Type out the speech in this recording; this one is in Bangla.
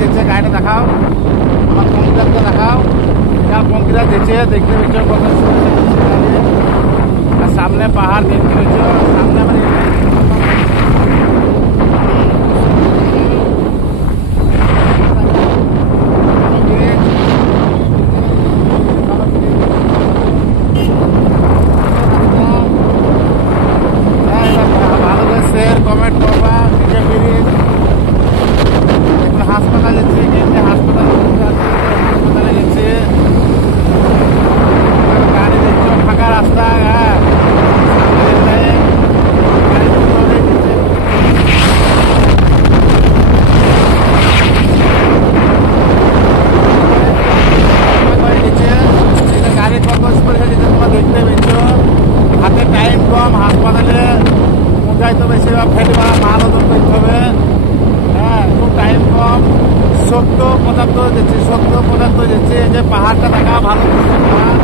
দেখছে গাড়িটা দেখাও, আমার কম্পিউটারটা দেখাও। এটা কম্পিউটার দেখছে, দেখতে পেয়েছ কত সুন্দর গাড়ি। আর সামনে পাহাড় দেখতে পেয়েছ, সামনে আমার ভালো লাগছে, কমেন্ট করবা। নিজে বেরিয়ে এখন হাসপাতাল যাচ্ছে, হাসপাতালে গেছে। গাড়ি দেখছো, ফাঁকা রাস্তা, হ্যাঁ গাড়ি কত স্পিডে যেতে তোমরা দেখতে পেয়েছ। হাতে টাইম কম, হাসপাতালে যাইতে হবে, সেবা ফেলে মাল ওজন করতে হবে। হ্যাঁ, খুব টাইম কম। 70-75 যাচ্ছে, 70-75 যাচ্ছে। যে পাহাড়টা দেখা ভালো পাহাড়।